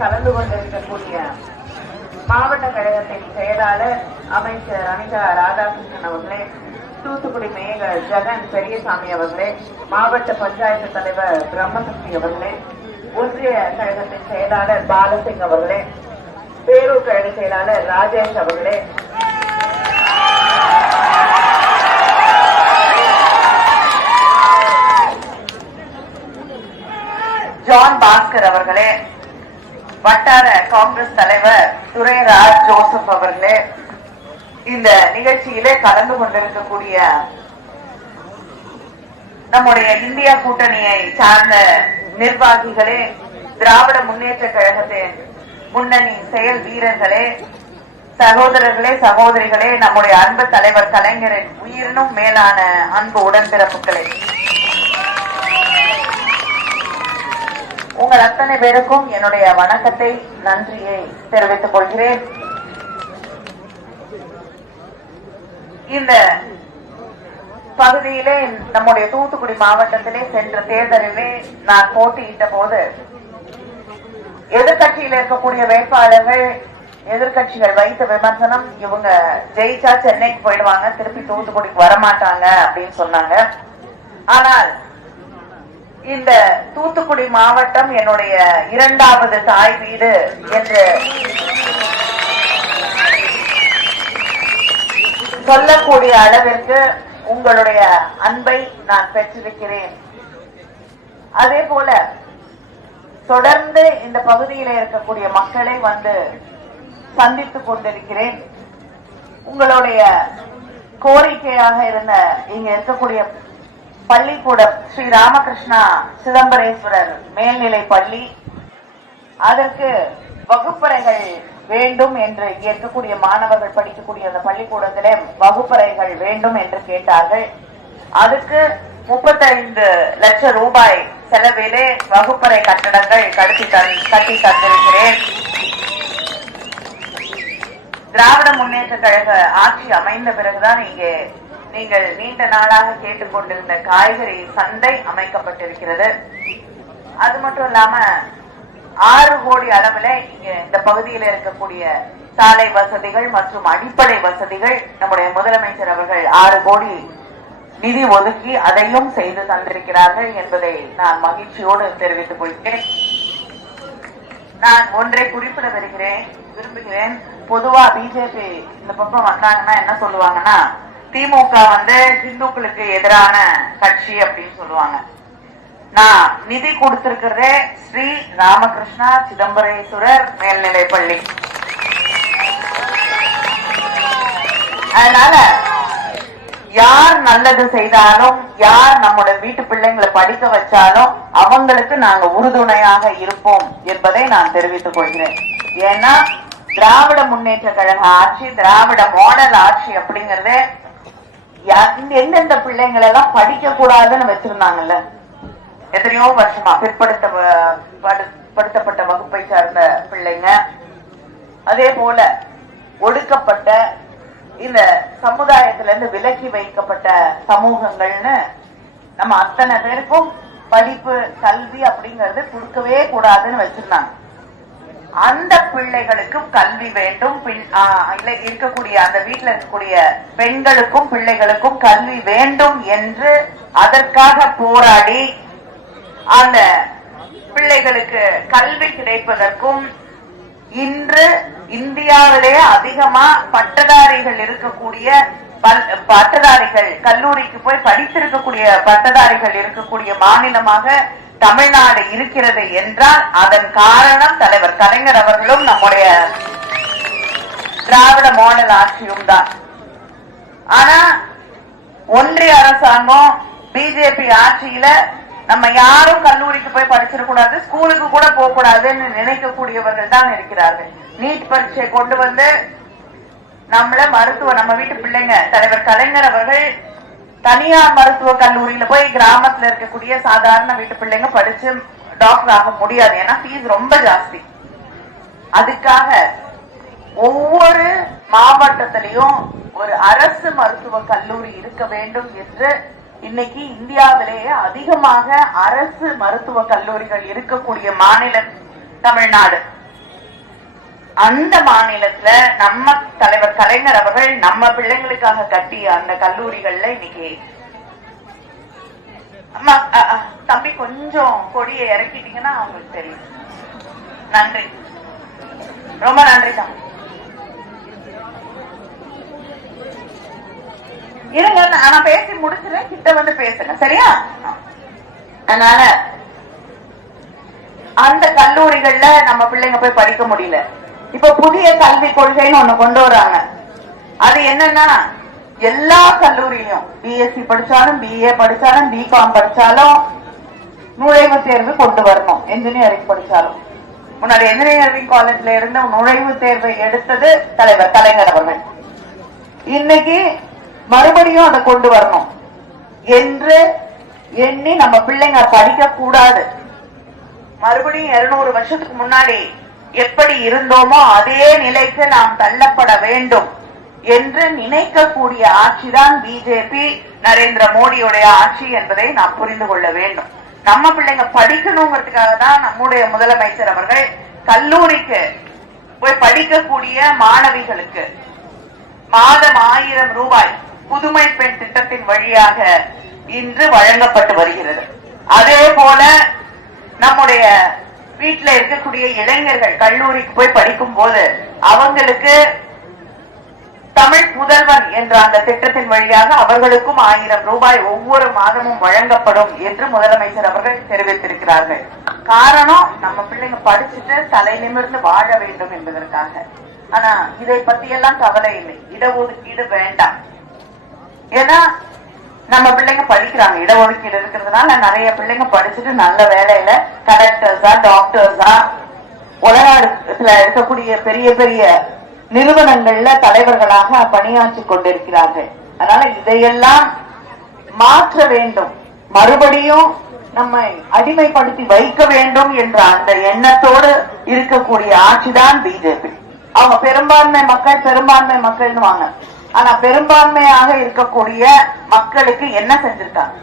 கலந்து கொண்டிருக்கக்கூடிய மாவட்ட கழகத்தின் செயலாளர் அமைச்சர் அனிதா ராதாகிருஷ்ணன் அவர்களே தூத்துக்குடி மேயர் ஜெகன் பெரியசாமி அவர்களே மாவட்ட பஞ்சாயத்து தலைவர் பிரம்மசக்தி அவர்களே ஒன்றிய கழகத்தின் செயலாளர் பாலசிங் அவர்களே பேரூர் கழக செயலாளர் ராஜேஷ் அவர்களே வட்டார காங்கிரஸ் தலைவர் துரைராஜ் ஜோசப் அவர்களே இந்த நிகழ்ச்சியிலே கலந்து கொண்டிருக்கக்கூடிய நம்முடைய இந்தியா கூட்டணியை சார்ந்த நிர்வாகிகளே திராவிட முன்னேற்ற கழகத்தின் முன்னணி செயல் வீரர்களே சகோதரர்களே சகோதரிகளே நம்முடைய அன்பு தலைவர் கலைஞரின் உயிரினும் மேலான அன்பு உடன்பிறப்புகளே. உங்கள் அத்தனை பேருக்கும் என்னுடைய வணக்கத்தை நன்றியை தெரிவித்துக் கொள்கிறேன். இந்த பகுதியிலே நம்முடைய தூத்துக்குடி மாவட்டத்திலே சென்ற தேர்தலிலே நான் போட்டியிட்ட போது எதிர்கட்சியில் இருக்கக்கூடிய வேட்பாளர்கள் எதிர்கட்சிகள் வைத்த விமர்சனம் இவங்க ஜெயிச்சா சென்னைக்கு போயிடுவாங்க திருப்பி தூத்துக்குடிக்கு வரமாட்டாங்க அப்படின்னு சொன்னாங்க. ஆனால் இந்த தூத்துக்குடி மாவட்டம் என்னுடைய இரண்டாவது தாய் வீடு என்று சொல்லக்கூடிய அளவிற்கு உங்களுடைய அன்பை நான் பெற்றிருக்கிறேன். அதே போல தொடர்ந்து இந்த பகுதியில இருக்கக்கூடிய மக்களை வந்து சந்தித்துக் கொண்டிருக்கிறேன். உங்களுடைய கோரிக்கையாக இருந்த இங்க இருக்கக்கூடிய பள்ளிக்கூடம் ஸ்ரீ ராமகிருஷ்ணா சிதம்பரேஸ்வரர் மேல்நிலை பள்ளி. அதற்கு வகுப்பறைகள் வேண்டும் என்று இங்கே இருக்கக்கூடிய மாணவர்கள் படிக்கக்கூடிய அந்த பள்ளிக்கூடத்திலே வகுப்பறைகள் வேண்டும் என்று கேட்டார்கள். அதுக்கு முப்பத்தைந்து லட்சம் ரூபாய் செலவிலே வகுப்பறை கட்டடங்கள் கட்டி தந் கட்டி தந்திருக்கிறேன். திராவிட முன்னேற்ற கழக ஆட்சி அமைந்த பிறகுதான் இங்கே நீங்கள் நீண்ட நாளாக கேட்டுக்கொண்டிருந்த காய்கறி சந்தை அமைக்கப்பட்டிருக்கிறது. அது மட்டும் இல்லாம ஆறு கோடி அளவுல இங்க இந்த பகுதியில் இருக்கக்கூடிய சாலை வசதிகள் மற்றும் அடிப்படை வசதிகள் நம்முடைய முதலமைச்சர் அவர்கள் ஆறு கோடி நிதி ஒதுக்கி அதையும் செய்து தந்திருக்கிறார்கள் என்பதை நான் மகிழ்ச்சியோடு தெரிவித்துக் கொள்கிறேன். நான் ஒன்றை குறிப்பிட வருகிறேன் விரும்புகிறேன். பொதுவா பிஜேபி இந்த பக்கம் வந்தாங்கன்னா என்ன சொல்லுவாங்கன்னா திமுக வந்து ஹிந்துக்களுக்கு எதிரான கட்சி அப்படின்னு சொல்லுவாங்க. நான் நிதி கொடுத்திருக்கிறதே ஸ்ரீ ராமகிருஷ்ணா சிதம்பரேஸ்வரர் மேல்நிலை பள்ளி அதனால யார் நல்லது செய்தாலும் யார் நம்மளோட வீட்டு பிள்ளைங்களை படிக்க வச்சாலும் அவங்களுக்கு நாங்க உறுதுணையாக இருப்போம் என்பதை நான் தெரிவித்துக் கொள்கிறேன். ஏன்னா திராவிட முன்னேற்ற கழக ஆட்சி திராவிட மாடல் ஆட்சி அப்படிங்கறது எந்தெந்த பிள்ளைங்களை எல்லாம் படிக்க கூடாதுன்னு வச்சிருந்தாங்கல்ல? எத்தனையோ வருஷமா பிற்படுத்த படு- படுத்தப்பட்ட வகுப்பை சார்ந்த பிள்ளைங்க. அதே போல ஒடுக்கப்பட்ட இந்த சமுதாயத்துல இருந்து விலக்கி வைக்கப்பட்ட சமூகங்கள்னு நம்ம அத்தனை பேருக்கும் படிப்பு கல்வி அப்படிங்கறது கொடுக்கவே கூடாதுன்னு வச்சிருந்தாங்க. அந்த பிள்ளைகளுக்கும் கல்வி வேண்டும். பின் இருக்கக்கூடிய அந்த வீட்டுல இருக்கக்கூடிய பெண்களுக்கும் பிள்ளைகளுக்கும் கல்வி வேண்டும் என்று அதற்காக போராடி அந்த பிள்ளைகளுக்கு கல்வி கிடைப்பதற்கும் இன்று இந்தியாவிலேயே அதிகமா பட்டதாரிகள் இருக்கக்கூடிய பல்- பட்டதாரிகள் கல்லூரிக்கு போய் படித்திருக்கக்கூடிய பட்டதாரிகள் இருக்கக்கூடிய மாநிலமாக தமிழ்நாடு இருக்கிறது என்றால் அதன் காரணம் தலைவர் கலைஞர் அவர்களும் நம்முடைய திராவிட மாடல் ஆட்சியும் தான். ஆனா ஒன்றிய அரசாங்கம் பிஜேபி ஆட்சியில நம்ம யாரும் கல்லூரிக்கு போய் படிச்சிடக்கூடாது ஸ்கூலுக்கு கூட போக கூடாதுன்னு நினைக்கக்கூடியவர்கள் தான் இருக்கிறார்கள். நீட் பரீட்சை கொண்டு வந்து நம்மள மருத்துவ நம்ம வீட்டு பிள்ளைங்க தலைவர் கலைஞர் அவர்கள் தனியார் மருத்துவ கல்லூரியில போய் கிராமத்துல இருக்கக்கூடிய சாதாரண வீட்டு பிள்ளைங்க படிச்சு டாக்டர் ஆக முடியாது. ஏன்னா ஃபீஸ் ரொம்ப ஜாஸ்தி. அதுக்காக ஒவ்வொரு மாவட்டத்திலையும் ஒரு அரசு மருத்துவ கல்லூரி இருக்க வேண்டும் என்று இன்னைக்கு இந்தியாவிலேயே அதிகமாக அரசு மருத்துவ கல்லூரிகள் இருக்கக்கூடிய மாநிலம் தமிழ்நாடு. அந்த மாநிலத்துல நம்ம தலைவர் கலைஞர் அவர்கள் நம்ம பிள்ளைங்களுக்காக கட்டிய அந்த கல்லூரிகள்ல இன்னைக்கு தம்பி கொஞ்சம் கொடியை இறக்கிட்டீங்கன்னா அவங்களுக்கு தெரியும். நன்றி. ரொம்ப நன்றி தம்பி. இருங்க நான் நான் பேசி முடிச்சுறேன் கிட்ட வந்து பேசுங்க சரியா? அதனால அந்த கல்லூரிகள்ல நம்ம பிள்ளைங்க போய் படிக்க முடியல. இப்ப புதிய கல்வி கொள்கைன்னு ஒண்ணு கொண்டு வராங்க. அது என்னன்னா எல்லா கல்லூரியிலும் பிஎஸ்சி படிச்சாலும் பிஏ படிச்சாலும் பிகாம் படிச்சாலும் நுழைவுத் தேர்வு கொண்டு வரணும். இன்ஜினியரிங் படிச்சாலும். முன்னாடி என்ஜினியரிங் காலேஜ்ல இருந்து நுழைவுத் தேர்வை எடுத்தது தலைவர் கலைஞர் அவர்கள். இன்னைக்கு மறுபடியும் அதை கொண்டு வரணும் என்று எண்ணி நம்ம பிள்ளைங்க படிக்க கூடாது மறுபடியும் இருநூறு வருஷத்துக்கு முன்னாடி எப்படி இருந்தோமோ அதே நிலைக்கு நாம் தள்ளப்பட வேண்டும் என்று நினைக்கக்கூடிய ஆட்சிதான் பிஜேபி நரேந்திர மோடியுடைய ஆட்சி என்பதை நாம் புரிந்து கொள்ள வேண்டும். நம்ம பிள்ளைங்க படிக்கணுங்கிறதுக்காக தான் நம்முடைய முதலமைச்சர் அவர்கள் கல்லூரிக்கு போய் படிக்கக்கூடிய மாணவிகளுக்கு மாதம் ஆயிரம் ரூபாய் புதுமை பெண் திட்டத்தின் வழியாக இன்று வழங்கப்பட்டு வருகிறது. அதே போல நம்முடைய வீட்டுல இருக்கக்கூடிய இளைஞர்கள் கல்லூரிக்கு போய் படிக்கும் போது அவங்களுக்கு தமிழ் முதல்வன் என்ற அந்த திட்டத்தின் வழியாக அவர்களுக்கும் ஆயிரம் ரூபாய் ஒவ்வொரு மாதமும் வழங்கப்படும் என்று முதலமைச்சர் அவர்கள் தெரிவித்திருக்கிறார்கள். காரணம் நம்ம பிள்ளைங்க படிச்சுட்டு தலை நிமிர்ந்து வாழ வேண்டும் என்பதற்காக. ஆனா இதை பத்தி எல்லாம் கவலை இல்லை. இடஒதுக்கீடு வேண்டாம். ஏன்னா நம்ம பிள்ளைங்க படிக்கிறாங்க. இடஒதுக்கீடு இருக்கிறதுனால நிறைய பிள்ளைங்க படிச்சுட்டு நல்ல வேலையில கலெக்டர்ஸா டாக்டர்ஸா உலகத்துல இருக்கக்கூடிய பெரிய பெரிய நிறுவனங்கள்ல தலைவர்களாக பணியாற்றி கொண்டிருக்கிறார்கள். அதனால இதையெல்லாம் மாற்ற வேண்டும். மறுபடியும் நம்மை அடிமைப்படுத்தி வைக்க வேண்டும் என்ற அந்த எண்ணத்தோடு இருக்கக்கூடிய ஆட்சிதான் பிஜேபி. அவங்க பெரும்பான்மை மக்கள் பெரும்பான்மை மக்கள்னு வாங்க ஆனா பெரும்பான்மையாக இருக்கக்கூடிய மக்களுக்கு என்ன செஞ்சிருக்காங்க?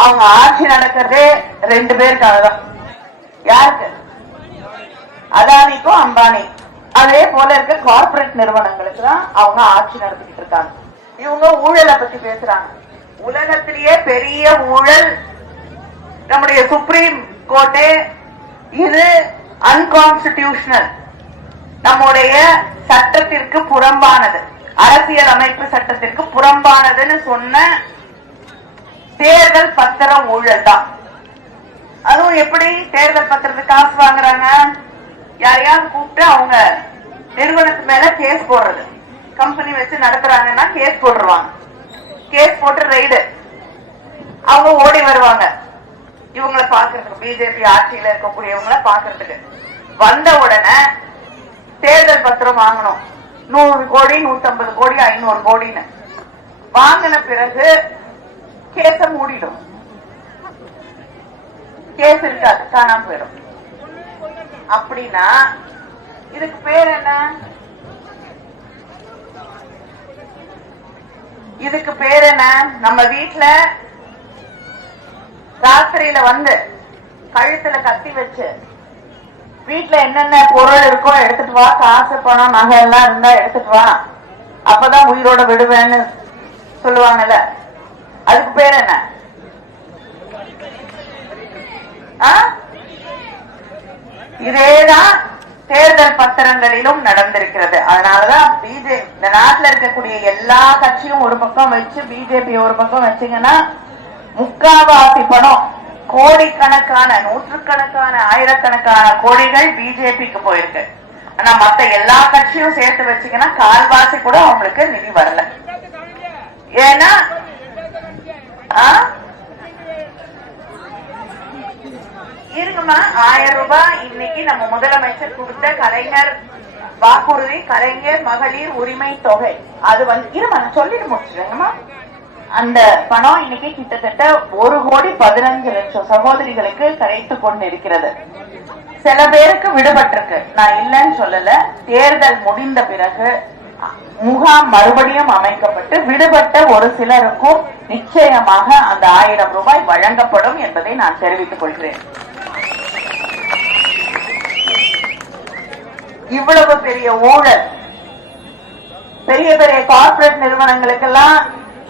அவங்க ஆட்சி நடக்கிறதே ரெண்டு பேருக்காக தான் யாருக்கு? அதானிக்கும் அம்பானி. அதே போல இருக்க கார்பரேட் நிறுவனங்களுக்கு தான் அவங்க ஆட்சி நடத்திக்கிட்டு இருக்காங்க. இவங்க ஊழலை பத்தி பேசுறாங்க. உலகத்திலேயே பெரிய ஊழல் நம்முடைய சுப்ரீம் கோர்ட்டே இது அன்கான்ஸ்டிடியூஷனல் நம்முடைய சட்டத்திற்கு புறம்பானது. அரசியல் அமைப்பு சட்டத்திற்கு புறம்பானதுன்னு சொன்ன தேர்தல் பத்திர ஊழல் தான். அதுவும் எப்படி தேர்தல் பத்திரத்துக்கு காசு வாங்குறாங்க? யாரையாவது கூப்பிட்டு அவங்க நிறுவனத்து மேல கேஸ் போடுறது. கம்பெனி வச்சு நடத்துறாங்கன்னா கேஸ் போட்டுருவாங்க. கேஸ் போட்டு ரைடு அவங்க ஓடி வருவாங்க. இவங்கள பாக்குறதுக்கு பிஜேபி ஆட்சியில இருக்கக்கூடியவங்கள பாக்குறதுக்கு வந்த உடனே தேர்தல் பத்திரம் வாங்கணும். நூறு கோடி நூத்தம்பது கோடி ஐநூறு கோடின்னு. வாங்கின பிறகு கேச மூடிடும். கேஸ் இருக்காது காணாம போயிடும். அப்படின்னா இதுக்கு பேர் என்ன? இதுக்கு பேர் என்ன? நம்ம வீட்டுல ராத்திரியில வந்து கழுத்துல கத்தி வச்சு வீட்டுல என்னென்ன பொருள் இருக்கோ எடுத்துட்டு வா. காசு பணம் நகை எல்லாம் இருந்தா எடுத்துட்டு வா. அப்பதான் உயிரோட விடுவேன்னு சொல்லுவாங்கல்ல. அதுக்கு பேர் என்ன? இதேதான் தேர்தல் பத்திரங்களிலும் நடந்திருக்கிறது. அதனாலதான் பிஜே இந்த நாட்டுல இருக்கக்கூடிய எல்லா கட்சியும் ஒரு பக்கம் வச்சு பிஜேபி ஒரு பக்கம் வச்சீங்கன்னா முக்காவாசி பணம் கோடிக்கணக்கான நூற்றுக்கணக்கான ஆயிரக்கணக்கான கோடிகள் பிஜேபிக்கு போயிருக்கு. ஆனா மத்த எல்லா கட்சியும் சேர்த்து வச்சீங்கன்னா கால்வாசி கூட அவங்களுக்கு நிதி வரல. ஏன்னா இருங்கம்மா ஆயிரம் ரூபாய் இன்னைக்கு நம்ம முதலமைச்சர் கொடுத்த கலைஞர் வாக்குறுதி கலைஞர் மகளிர் உரிமை தொகை. அது வந்து இருமா நான் சொல்லிட்டு முடிச்சிருங்கம்மா அந்த பணம் இன்னைக்கு கிட்டத்தட்ட ஒரு கோடி பதினஞ்சு லட்சம் சகோதரிகளுக்கு கிடைத்து கொண்டு இருக்கிறது சில பேருக்கு விடுபட்டிருக்கு. நான் இல்லைன்னு சொல்லல. தேர்தல் முடிந்த பிறகு முகாம் மறுபடியும் அமைக்கப்பட்டு விடுபட்ட ஒரு சிலருக்கும் நிச்சயமாக அந்த ஆயிரம் ரூபாய் வழங்கப்படும் என்பதை நான் தெரிவித்துக் கொள்கிறேன். இவ்வளவு பெரிய ஊழல். பெரிய பெரிய கார்பரேட் நிறுவனங்களுக்கெல்லாம்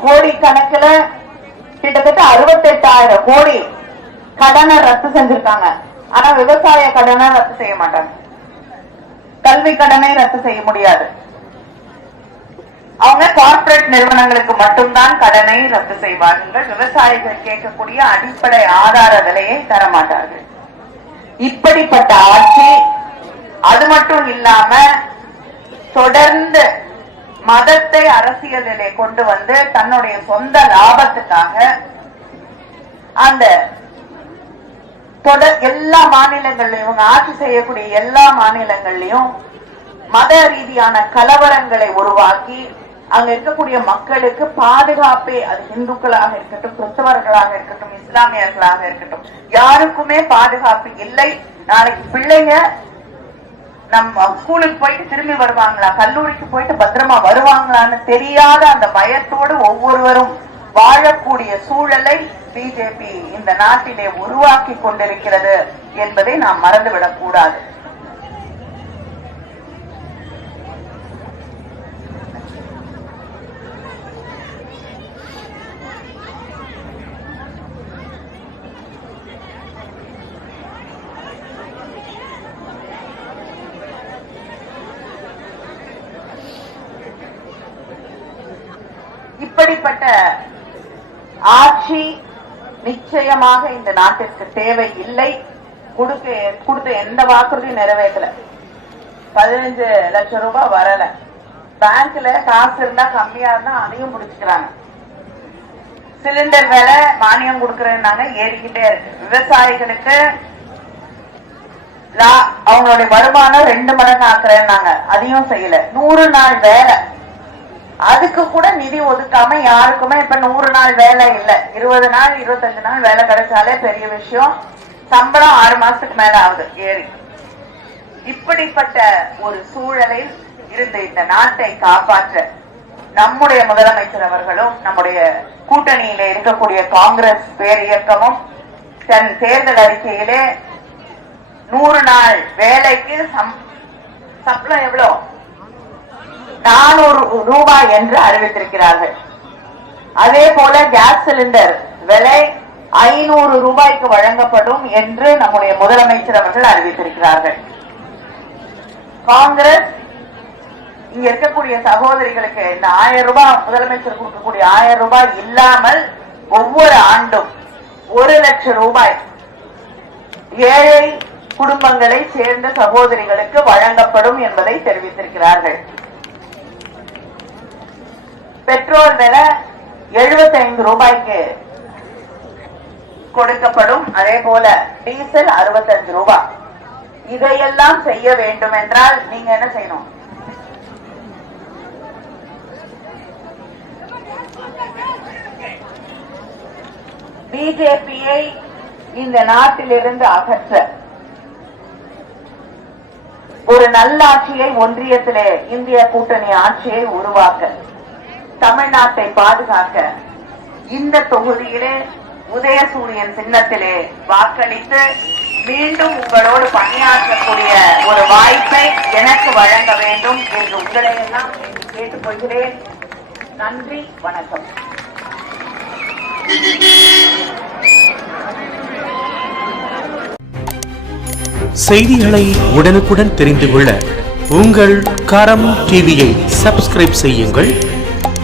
கோடி கணக்குல கிட்டத்தட்ட அறுபத்தெட்டாயிரம் கோடி கடனை ரத்து செஞ்சிருக்காங்க. ஆனா விவசாய கடனை ரத்து செய்ய மாட்டாங்க. கல்வி கடனை ரத்து செய்ய முடியாது. அவங்க கார்பரேட் நிறுவனங்களுக்கு மட்டும்தான் கடனை ரத்து செய்வார்கள். விவசாயிகள் கேட்கக்கூடிய அடிப்படை ஆதார விலையை தர மாட்டார்கள் இப்படிப்பட்ட ஆட்சி அது மட்டும் இல்லாம தொடர்ந்து மதத்தை அரசியலிலே கொண்டு வந்து தன்னுடைய சொந்த லாபத்துக்காக அந்த தொடர் எல்லா மாநிலங்கள்லயும் இவங்க ஆட்சி செய்யக்கூடிய எல்லா மாநிலங்கள்லயும் மத ரீதியான கலவரங்களை உருவாக்கி அங்க இருக்கக்கூடிய மக்களுக்கு பாதுகாப்பே அது இந்துக்களாக இருக்கட்டும் கிறிஸ்தவர்களாக இருக்கட்டும் இஸ்லாமியர்களாக இருக்கட்டும் யாருக்குமே பாதுகாப்பு இல்லை. நாளைக்கு பிள்ளைங்க நம்ம ஸ்கூலுக்கு போயிட்டு திரும்பி வருவாங்களா? கல்லூரிக்கு போயிட்டு பத்திரமா வருவாங்களான்னு தெரியாத அந்த பயத்தோடு ஒவ்வொருவரும் வாழக்கூடிய சூழலை பிஜேபி இந்த நாட்டிலே உருவாக்கி கொண்டிருக்கிறது என்பதை நாம் மறந்துவிடக் கூடாது. இப்படிப்பட்ட ஆட்சி நிச்சயமாக இந்த நாட்டிற்கு தேவை இல்லை. கொடுக்க கொடுத்த எந்த வாக்குறுதியும் நிறைவேற்றல பதினஞ்சு லட்சம் ரூபாய் வரல. பேங்க்ல காசு இருந்தா கம்மியா இருந்தா அதையும் முடிச்சுக்கிறாங்க. சிலிண்டர் விலை மானியம் கொடுக்கறேன்னாங்க ஏறிக்கிட்டே இருக்கு. விவசாயிகளுக்கு அவங்களுடைய வருமானம் ரெண்டு மடங்கு ஆக்குறேன்னாங்க. அதையும் செய்யல. நூறு நாள் வேலை. அதுக்கு கூட நிதி ஒதுக்காம யாருக்குமே இப்ப நூறு நாள் வேலை இல்ல. இருபது நாள் இருபத்தஞ்சு நாள் வேலை கிடைச்சாலே பெரிய விஷயம். சம்பளம் ஆறு மாசத்துக்கு மேல ஆகுது ஏறி. இப்படிப்பட்ட ஒரு சூழலில் இருந்து இந்த நாட்டை காப்பாற்ற நம்முடைய முதலமைச்சர் அவர்களும் நம்முடைய கூட்டணியில இருக்கக்கூடிய காங்கிரஸ் பேர் இயக்கமும் தன் தேர்தல் அறிக்கையிலே நூறு நாள் வேலைக்கு சம்- சம்பளம் எவ்வளவு நானூறு ரூபாய் என்று அறிவித்திருக்கிறார்கள். அதே போல கேஸ் சிலிண்டர் விலை ஐநூறு ரூபாய்க்கு வழங்கப்படும் என்று நம்முடைய முதலமைச்சர் அவர்கள் அறிவித்திருக்கிறார்கள். காங்கிரஸ் இங்க இருக்கக்கூடிய சகோதரிகளுக்கு இந்த ஆயிரம் ரூபாய் முதலமைச்சர் கொடுக்கக்கூடிய ஆயிரம் ரூபாய் இல்லாமல் ஒவ்வொரு ஆண்டும் ஒரு லட்சம் ரூபாய் ஏழை குடும்பங்களை சேர்ந்த சகோதரிகளுக்கு வழங்கப்படும் என்பதை தெரிவித்திருக்கிறார்கள். பெட்ரோல் விலை 75 ரூபாய்க்கு கொடுக்கப்படும். அதே போல டீசல் 65 ரூபாய் இதையெல்லாம் செய்ய வேண்டும் என்றால் நீங்க என்ன செய்யணும்? பிஜேபியை இந்த நாட்டிலிருந்து அகற்ற. ஒரு நல்லாட்சியை ஒன்றியத்திலே இந்திய கூட்டணி ஆட்சியை உருவாக்க. தமிழ்நாட்டை பாதுகாக்க இந்த தொகுதியிலே உதயசூரியன் சின்னத்திலே வாக்களித்து மீண்டும் உங்களோடு பணியாற்றக்கூடிய ஒரு வாய்ப்பை எனக்கு வழங்க வேண்டும் என்று உங்களை எல்லாம் கேட்டுக்கொள்கிறேன். நன்றி வணக்கம். செய்திகளை உடனுக்குடன் தெரிந்து கொள்ள உங்கள் கரம் டிவியை சப்ஸ்கிரைப் செய்யுங்கள்.